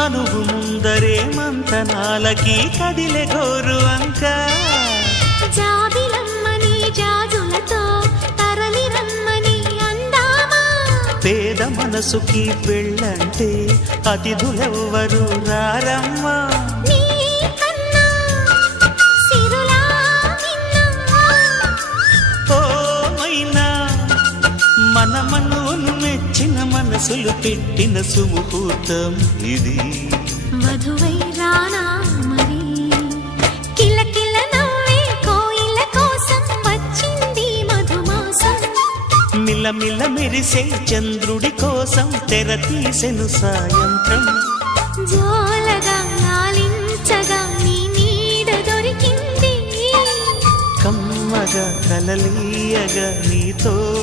మనువు ముందరే మంతనాలకి కదిలే గోరు అంక జాబిలమ్మని జాజులతో తరలి రమ్మని అందామా పేద మనసుకి పెళ్ళంటే అతిథులెవ్వరు రారమ్మా మన మనోను మెచ్చిన మనసులు పెట్టిన సుముహూర్తం ఇది మధువై రానా మరి కిలకిల నవ్వే కోయిల కోసం వచ్చింది మధుమాసం మిలమిల మెరిసే చంద్రుడి కోసం తెర తీసెను సాయంత్రం జోలగా లాలించగా నీ నీడ దొరికింది కమ్మగా కలలీయగా నీతో